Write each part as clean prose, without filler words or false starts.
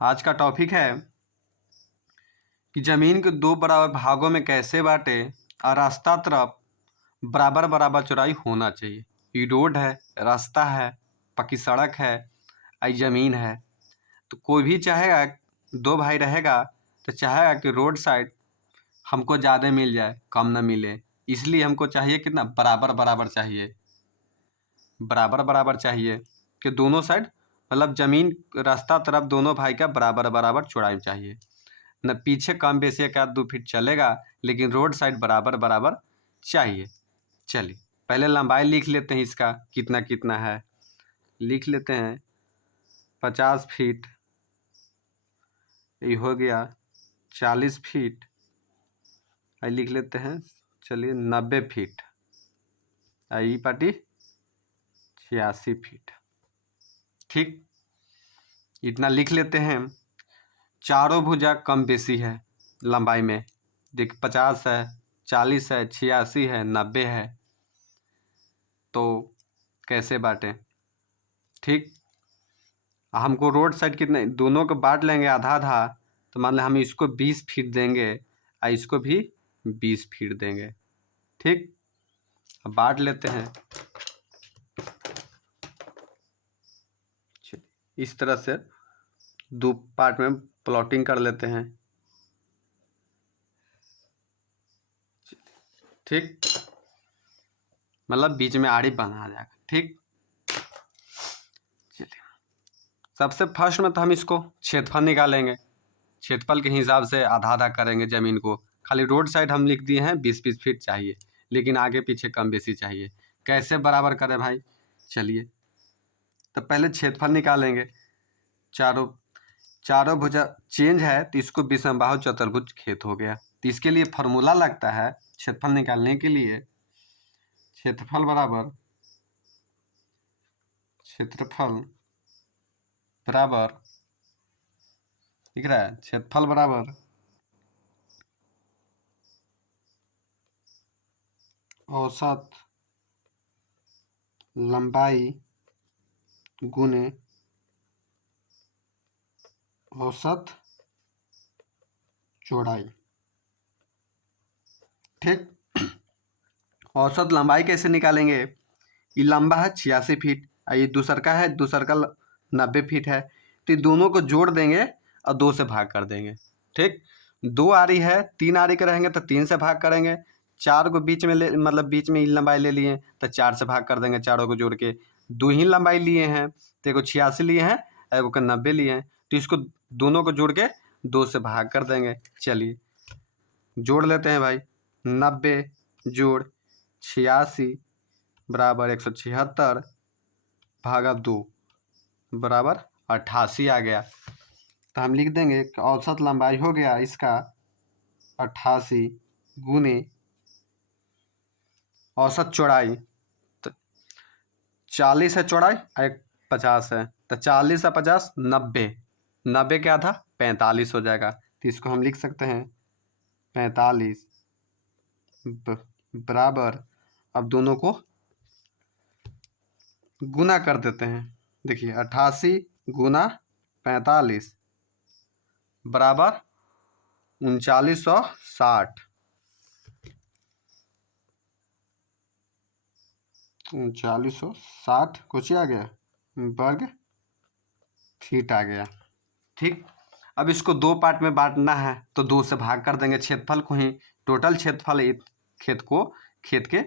आज का टॉपिक है कि जमीन के दो बराबर भागों में कैसे बांटे और रास्ता तरफ बराबर बराबर चौड़ाई होना चाहिए। ये रोड है, रास्ता है, पक्की सड़क है, आई जमीन है। तो कोई भी चाहेगा, दो भाई रहेगा तो चाहेगा कि रोड साइड हमको ज़्यादा मिल जाए, कम ना मिले। इसलिए हमको चाहिए कितना, बराबर बराबर चाहिए, बराबर बराबर चाहिए कि दोनों साइड मतलब ज़मीन रास्ता तरफ दोनों भाई का बराबर बराबर चौड़ाई चाहिए। न पीछे कम बेशी एक आध 2 फीट चलेगा, लेकिन रोड साइड बराबर बराबर चाहिए। चलिए पहले लंबाई लिख लेते हैं, इसका कितना कितना है लिख लेते हैं। 50 फीट, ये हो गया 40 फीट, ये लिख लेते हैं। चलिए 90 फीट, ये पाटी 86 फीट। ठीक, इतना लिख लेते हैं। चारों भुजा कम बेशी है लंबाई में, देख 50 है, 40 है, 86 है, 90 है। तो कैसे बांटें? ठीक, हमको रोड साइड कितने, दोनों को बांट लेंगे आधा आधा। तो मान लें हम इसको 20 फीट देंगे और इसको भी 20 फीट देंगे। ठीक, अब बांट लेते हैं। इस तरह से दो पार्ट में प्लॉटिंग कर लेते हैं। ठीक, मतलब बीच में आड़ी बना जाएगा। ठीक, चलिए सबसे फर्स्ट में तो हम इसको क्षेत्रफल निकालेंगे। क्षेत्रफल के हिसाब से आधा आधा करेंगे ज़मीन को। खाली रोड साइड हम लिख दिए हैं 20-20 फीट चाहिए, लेकिन आगे पीछे कम बेशी चाहिए। कैसे बराबर करें भाई? चलिए तो पहले क्षेत्रफल निकालेंगे। चारों भुजा चेंज है तो इसको विषमबाहु चतुर्भुज खेत हो गया। तो इसके लिए फॉर्मूला लगता है क्षेत्रफल निकालने के लिए, क्षेत्रफल बराबर दिख रहा है, क्षेत्रफल बराबर औसत लंबाई गुने औसत चौड़ाई। ठीक, औसत लंबाई कैसे निकालेंगे? ये लंबा है 86 फीट और ये दूसर का है, दूसर का 90 फीट है। तो ये दोनों को जोड़ देंगे और 2 से भाग कर देंगे। ठीक, 2 आरी है, 3 आरी के रहेंगे तो 3 से भाग करेंगे। 4 को बीच में ले, मतलब बीच में ही लंबाई ले लिए तो 4 से भाग कर देंगे। चारों को जोड़ के 2 ही लंबाई लिए हैं, तो एगो 86 लिए हैं, एगो को 90 लिए हैं। तो इसको दोनों को जोड़ के 2 से भाग कर देंगे। चलिए जोड़ लेते हैं भाई। 90 जोड़ 86 बराबर 176 भागा 2 बराबर 88 आ गया। तो हम लिख देंगे कि औसत लंबाई हो गया इसका 88 गुने औसत चौड़ाई। तो 40 है चौड़ाई और 50 है, तो 40 और 50 90, 90 के आधा 45 हो जाएगा। तो इसको हम लिख सकते हैं 45 बराबर, अब दोनों को गुना कर देते हैं। देखिए 88 गुना 45 बराबर 3960, 3960 कुछ आ गया वर्ग फीट आ गया। ठीक, अब इसको 2 पार्ट में बांटना है तो 2 से भाग कर देंगे क्षेत्रफल को ही। टोटल क्षेत्रफल खेत के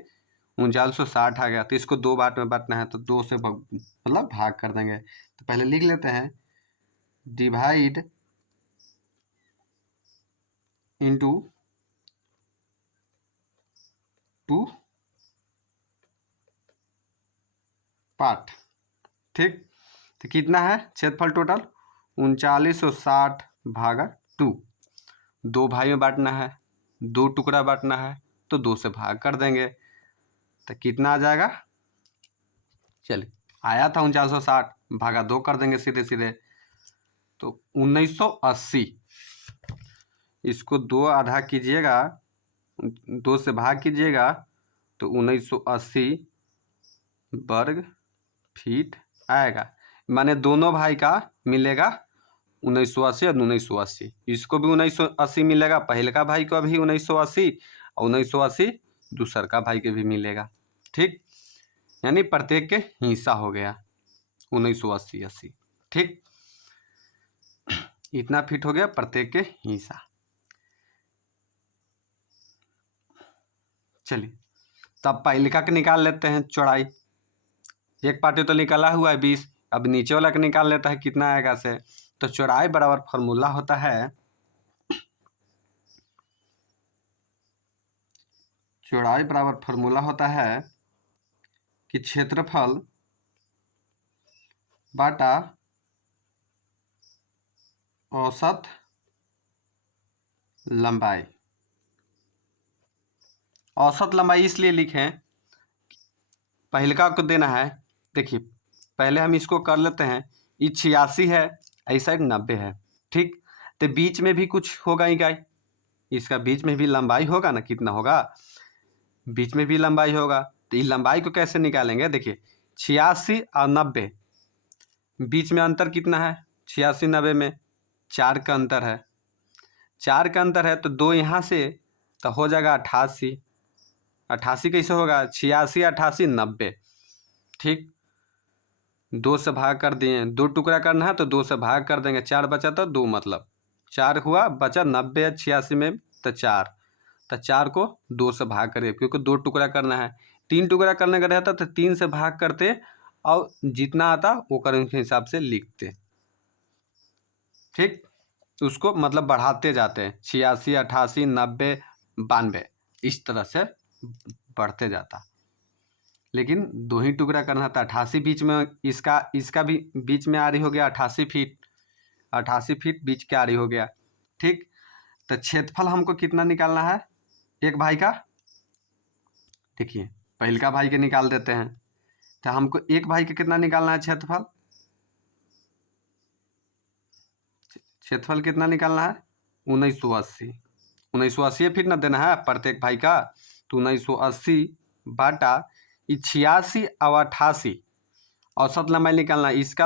3960 आ गया। तो इसको 2 पार्ट में बांटना है तो 2 से मतलब भाग कर देंगे। तो पहले लिख लेते हैं डिवाइड इंटू 2 पार्ट। ठीक, तो कितना है क्षेत्रफल टोटल 3960 भागा 2। 2 भाई में बांटना है, 2 टुकड़ा बांटना है तो 2 से भाग कर देंगे। तो कितना आ जाएगा? चलिए आया था 3960 भागा 2 कर देंगे सीधे सीधे, तो 1980। इसको 2 आधा कीजिएगा, 2 से भाग कीजिएगा तो 1980 वर्ग फीट आएगा। माने दोनों भाई का मिलेगा 1980 और 1980, इसको भी 1980 मिलेगा, पहले का भाई को भी 1980 और 1980 दूसर का भाई के भी मिलेगा। ठीक, यानी प्रत्येक के हिस्सा हो गया 1980 80। ठीक, इतना फिट हो गया प्रत्येक के हिस्सा। चलिए तब पहिलका के निकाल लेते हैं चौड़ाई। एक पार्टी तो निकाला हुआ है 20, अब नीचे वाला का निकाल लेता है कितना आएगा से। तो चौड़ाई बराबर फॉर्मूला होता है, चौड़ाई बराबर फॉर्मूला होता है कि क्षेत्रफल बाटा औसत लंबाई। औसत लंबाई इसलिए लिखें, पहलका को देना है। देखिए पहले हम इसको कर लेते हैं, ये 86 है, इस साइड 90 है। ठीक, तो बीच में भी कुछ होगा ही गाय, इसका बीच में भी लंबाई होगा ना, कितना होगा, बीच में भी लंबाई होगा। तो इस लंबाई को कैसे निकालेंगे, देखिए 86 और 90, बीच में अंतर कितना है, 86 90 में 4 का अंतर है, 4 का अंतर है तो 2 यहाँ से, तो हो जाएगा 88। 88 कैसे होगा, 86 88 90। ठीक, 2 से भाग कर दिए, 2 टुकड़ा करना है तो 2 से भाग कर देंगे, 4 बचा तो 2, मतलब 4 हुआ, बचा 90 86 में तो 4, तो 4 को 2 से भाग करिए, क्योंकि 2 टुकड़ा करना है। 3 टुकड़ा करने का रहता तो 3 से भाग करते और जितना आता वो कर उनके हिसाब से लिखते। ठीक, उसको मतलब बढ़ाते जाते हैं, 86 88 90 92, इस तरह से बढ़ते जाता। लेकिन 2 ही टुकड़ा करना था, 88 बीच में, इसका भी बीच में आरी हो गया 88 फीट, 88 फीट बीच के आरी हो गया। ठीक, तो क्षेत्रफल हमको कितना निकालना है एक भाई का, देखिए पहलका भाई के निकाल देते हैं। तो हमको एक भाई के कितना निकालना है क्षेत्रफल, क्षेत्रफल कितना निकालना है 1980, 1980 फीट ना देना है प्रत्येक भाई का, तो 1980 बाटा 86 और 88, औसत लंबाई निकालना है, इसका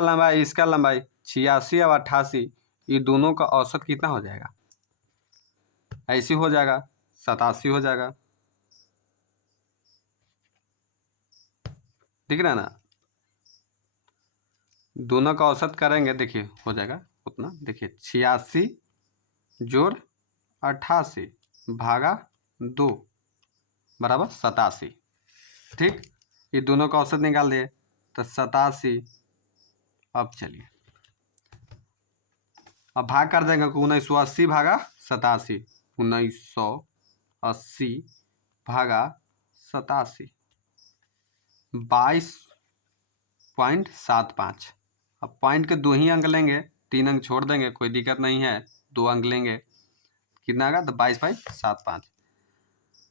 लंबाई 86 और 88, ये दोनों का औसत कितना हो जाएगा, ऐसे हो जाएगा 87 हो जाएगा। दिख रहा है ना, दोनों का औसत करेंगे, देखिए हो जाएगा उतना, देखिए 86 जोड़ 88 भागा 2 बराबर 87। ठीक, ये दोनों का औसत निकाल दिए तो 87। अब चलिए अब भाग कर देंगे, 1980 भागा 87, 1980 भागा 87 22.75। अब पॉइंट के 2 ही अंक लेंगे, 3 अंक छोड़ देंगे, कोई दिक्कत नहीं है, 2 अंक लेंगे, कितना आएगा तो 22.75,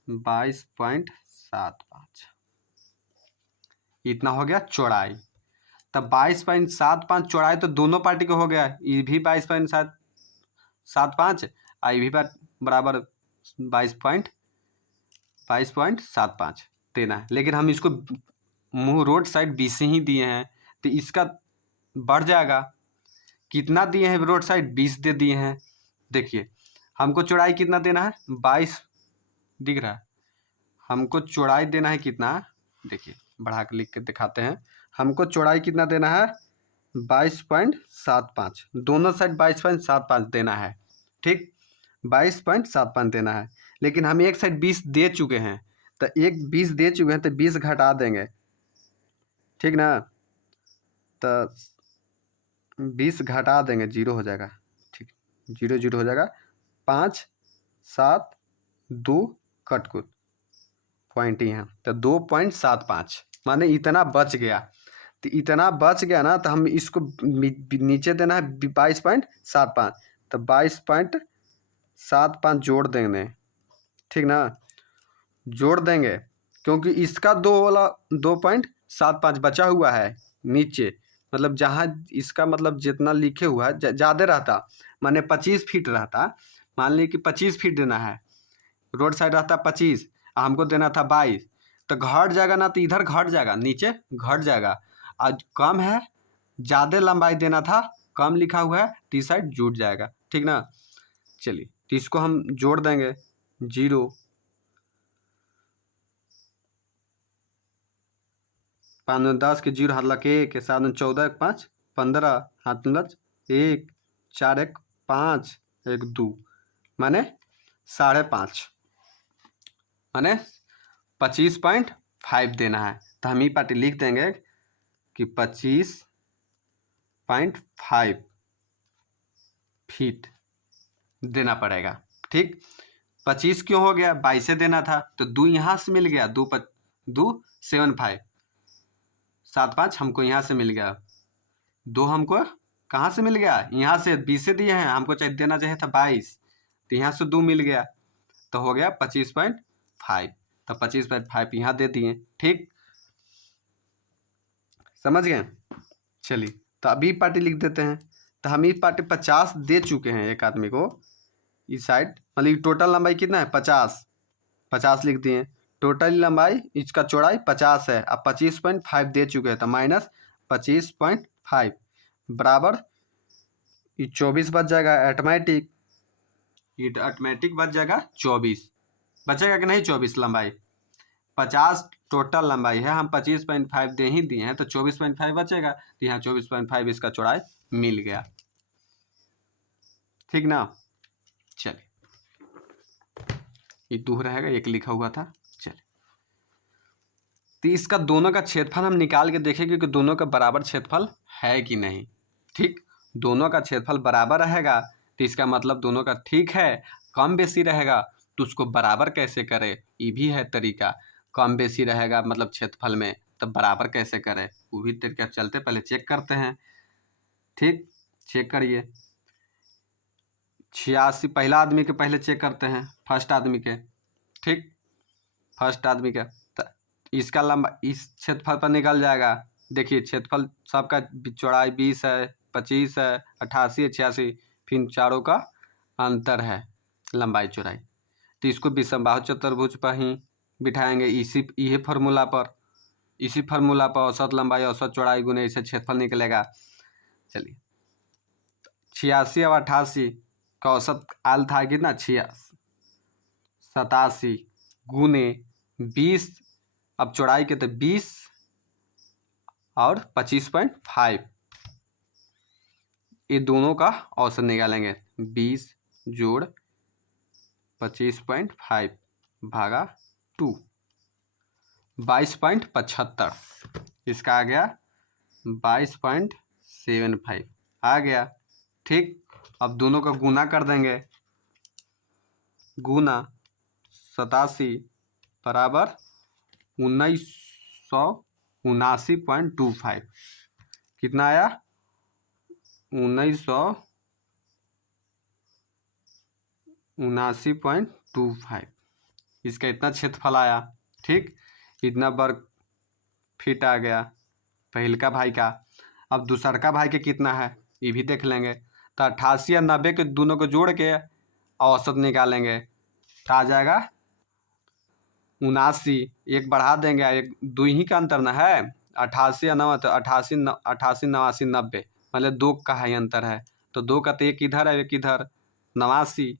22.75 इतना हो गया चौड़ाई। तब 22.75 चौड़ाई तो दोनों पार्टी को हो गया, ये भी 22.75 और ये भी बराबर 22.75 देना है। लेकिन हम इसको मुँह रोड साइड 20 ही दिए हैं, तो इसका बढ़ जाएगा, कितना दिए हैं रोड साइड 20 दे दिए हैं। देखिए हमको चौड़ाई कितना देना है 22, दिख रहा है, हमको चौड़ाई देना है कितना, देखिए बढ़ा के लिख के दिखाते हैं, हमको चौड़ाई कितना देना है 22.75, दोनों साइड 22.75 देना है। ठीक, 22.75 देना है, लेकिन हम एक साइड 20 दे चुके हैं, तो एक 20 दे चुके हैं तो 20 घटा देंगे, ठीक ना, तो 20 घटा देंगे, 0 हो जाएगा। ठीक, 0 0 हो जाएगा, 5 7 2 कटकुट पॉइंट यहाँ, तो 2.75 माने इतना बच गया। तो इतना बच गया ना, तो हम इसको नीचे देना है 22.75, तो 22.75 जोड़ देंगे, ठीक ना, जोड़ देंगे, क्योंकि इसका 2.75 बचा हुआ है नीचे, मतलब जहाँ इसका मतलब जितना लिखे हुआ है ज़्यादा रहता, माने 25 फीट रहता, मान ली कि 25 फीट देना है, रोड साइड रहता 25, हमको देना था 22, तो घट जाएगा ना, तो इधर घट जाएगा, नीचे घट जाएगा, आज कम है, ज़्यादा लंबाई देना था कम लिखा हुआ है तो इस साइड जुड़ जाएगा, ठीक ना। चलिए तो इसको हम जोड़ देंगे 0 5 दूनी 10 के 0 हाथ लग 1 7 दूनी 14 1 5 15 हाथ में 1 4 1 5 1 2 माने 5.5 माने 25.5 देना है। तो हम ये पार्टी लिख देंगे कि 25.5 फीट देना पड़ेगा, ठीक। 25 क्यों हो गया, 22 से देना था तो 2 यहाँ से मिल गया, 2 7 5 7 5 हमको यहाँ से मिल गया, 2 हमको कहाँ से मिल गया, यहाँ से 20 से दिए हैं, हमको चाहिए देना चाहिए था 22, तो यहाँ से 2 मिल गया तो हो गया 25.5। तो 25.5 यहाँ दे दिए, ठीक, समझ गए। चलिए तो अभी पार्टी लिख देते हैं। तो हम इस पार्टी 50 दे चुके हैं एक आदमी को इस साइड, मतलब टोटल लंबाई कितना है 50 लिख दिए। टोटल लंबाई इसका चौड़ाई 50 है, अब 25.5 दे चुके हैं तो माइनस 25.5 बराबर ये 24 बच जाएगा ऑटोमेटिक, ये ऑटोमेटिक बच जाएगा 24, बचेगा कि नहीं 24 लंबाई, 50 टोटल लंबाई है, हम 25.5 दे ही दिए हैं तो 24.5 बचेगा, तो यहाँ 24.5 इसका चौड़ाई मिल गया, ठीक ना। चलिए ये 2 रहेगा, एक लिखा हुआ था। चलिए तो इसका दोनों का क्षेत्रफल हम निकाल के देखेंगे कि दोनों का बराबर क्षेत्रफल है कि नहीं, ठीक। दोनों का क्षेत्रफल बराबर रहेगा तो इसका मतलब दोनों का ठीक है, कम बेसी रहेगा तो उसको बराबर कैसे करें, ये भी है तरीका। कम बेसी रहेगा मतलब क्षेत्रफल में, तब बराबर कैसे करें वो भी तरीका चलते, पहले चेक करते हैं, ठीक। चेक करिए 86, पहला आदमी के पहले चेक करते हैं, फर्स्ट आदमी के, ठीक। फर्स्ट आदमी का इसका लंबा इस क्षेत्रफल पर निकल जाएगा। देखिए क्षेत्रफल सबका चौड़ाई 20 है, 25 है, 88 है, 86, फिर चारों का अंतर है लंबाई चौड़ाई, तो इसको विषमबाहु चतुर्भुज पर ही बिठाएंगे, इसी फार्मूला पर, इसी फार्मूला पर औसत लंबाई औसत चौड़ाई गुने इससे क्षेत्रफल निकलेगा। चलिए 86 और 88 का औसत आल था कितना 87 गुने 20, अब चौड़ाई के तो 20 और 25.5, ये दोनों का औसत निकालेंगे, 20 जोड़ 25.5 भागा 2 22.75, इसका आ गया 22.75 आ गया, ठीक। अब दोनों का गुना कर देंगे, गुना 87 बराबर 1979.25, कितना आया 1979.25, इसका इतना क्षेत्रफल आया, ठीक। इतना वर्ग फीट आ गया पहल का भाई का। अब दूसर का भाई के कितना है ये भी देख लेंगे, तो 88 और 90 के दोनों को जोड़ के औसत निकालेंगे तो आ जाएगा 79, एक बढ़ा देंगे, एक 2 ही का अंतर ना है, 88 और 90 तो 88 89 90 मतलब 2 का ही अंतर है, तो 2 का तो एक इधर है एक इधर 89,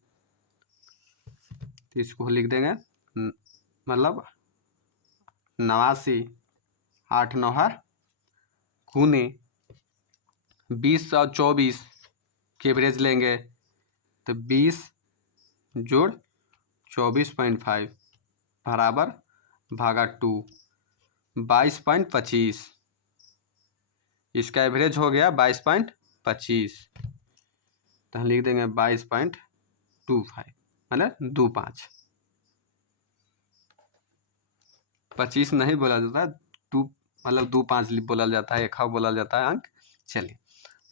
तो इसको लिख देंगे मतलब 89 8 9 है गुने 20 और 24 के एवरेज लेंगे तो 20 जोड़ 24.5 बराबर भागा 2 22.25, इसका एवरेज हो गया 22.25, तो हम लिख देंगे 22.25 मतलब 25, 25 नहीं बोला जाता, 2 मतलब 25 बोला जाता है, 1 बोला जाता है अंक। चलिए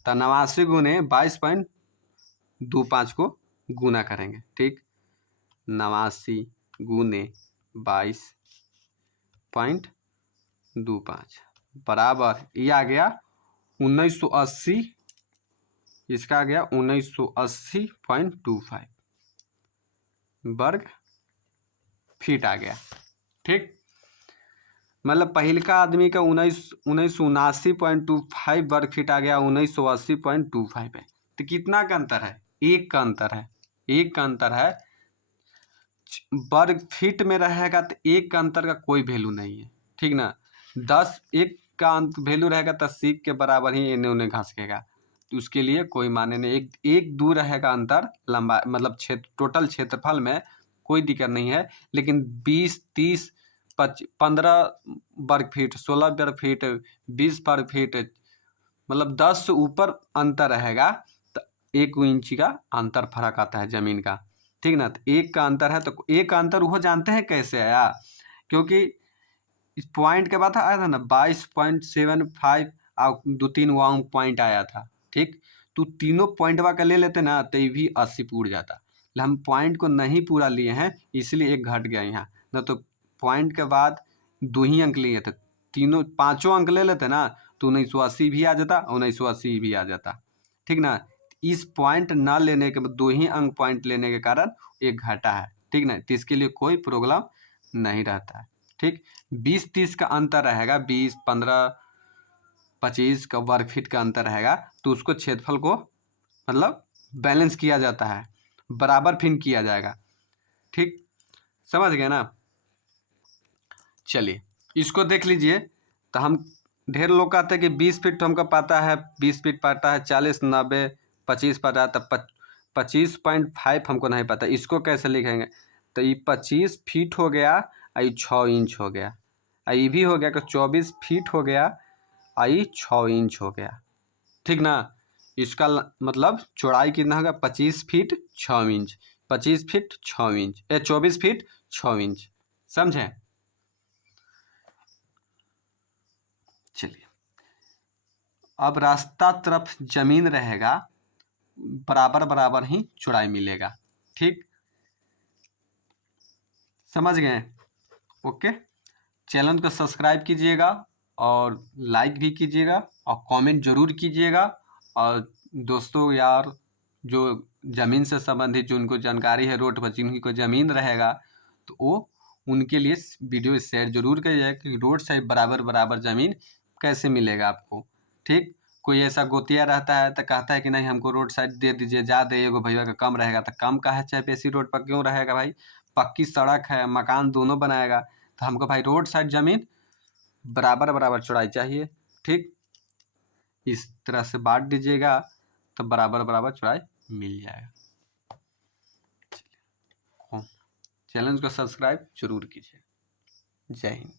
तो 89 गुने 22.25 को गुना करेंगे, ठीक। 89 गुने 22.25 बराबर ये आ गया 1980, इसका आ गया 1980.25 वर्ग फीट आ गया, ठीक। मतलब पहिलका आदमी का 1979.25 वर्ग फीट आ गया 1980.25 है। तो कितना का अंतर है? एक का अंतर है, एक का अंतर है। वर्ग फीट में रहेगा तो एक का अंतर का कोई वैल्यू नहीं है, ठीक ना। 10 एक का वैल्यू रहेगा तो सीख के बराबर ही इन्हें उन्हें घसकेगा, तो उसके लिए कोई माने नहीं। एक एक दूर रहेगा अंतर लंबा, मतलब क्षेत्र टोटल क्षेत्रफल में कोई दिक्कत नहीं है। लेकिन 20 30 15 वर्ग फीट, 16 वर्ग फीट, 20 वर्ग फीट, मतलब 10 से ऊपर अंतर रहेगा तो 1 इंच का अंतर फर्क आता है ज़मीन का, ठीक ना। तो एक का अंतर है, तो एक का अंतर वो जानते हैं कैसे आया? क्योंकि इस पॉइंट के बाद आया था ना 22.75 और 2-3 वहाँ पॉइंट आया था, ठीक। तो तीनों पॉइंटवा का ले लेते ना तो ये भी 80 पूर जाता। हम पॉइंट को नहीं पूरा लिए हैं इसलिए एक घट गया यहाँ, न तो पॉइंट के बाद 2 ही अंक लिए थे। तीनों 5 अंक ले लेते ना तो 1980 भी आ जाता, 1980 भी आ जाता, ठीक ना। इस पॉइंट ना लेने के 2 ही अंक पॉइंट लेने के कारण एक घटा है, ठीक ना। तो इसके लिए कोई प्रॉब्लम नहीं रहता है, ठीक। 20-30 का अंतर रहेगा, 20, 15, 25 का वर्ग फीट का अंतर रहेगा तो उसको क्षेत्रफल को मतलब बैलेंस किया जाता है, बराबर फिर किया जाएगा, ठीक। समझ गए ना। चलिए इसको देख लीजिए। तो हम ढेर लोग कहते हैं कि 20 फीट तो हमको पता है, 20 फीट पता है, 40, 90, 25 पता है, तब 25.5 हमको नहीं पता, इसको कैसे लिखेंगे? तो ये 25 फीट हो गया और ये 6 इंच हो गया, और ये भी हो गया कि 24 फीट हो गया और ये 6 इंच हो गया, ठीक ना। इसका मतलब चौड़ाई कितना होगा? 25 feet 6 inch, 25 feet 6 inch, 24 feet 6 inch, समझे? चलिए अब रास्ता तरफ जमीन रहेगा, बराबर बराबर ही चौड़ाई मिलेगा, ठीक। समझ गए? ओके। चैनल को सब्सक्राइब कीजिएगा और लाइक भी कीजिएगा और कमेंट जरूर कीजिएगा। और दोस्तों यार जो ज़मीन से संबंधित जो उनको जानकारी है, रोड पर जिनकी को ज़मीन रहेगा तो वो उनके लिए वीडियो शेयर जरूर करिएगा कि रोड साइड बराबर बराबर ज़मीन कैसे मिलेगा आपको, ठीक। कोई ऐसा गोतिया रहता है तो कहता है कि नहीं हमको रोड साइड दे दीजिए, ज़्यादा एगो भैया का कम रहेगा, तो कम का है चाहे बेसी रोड पर क्यों रहेगा भाई? पक्की सड़क है, मकान दोनों बनाएगा, तो हमको भाई रोड साइड ज़मीन बराबर बराबर चौड़ाई चाहिए, ठीक। इस तरह से बांट दीजिएगा तो बराबर बराबर चौड़ाई मिल जाएगा। चैनल को सब्सक्राइब जरूर कीजिए। जय हिंद।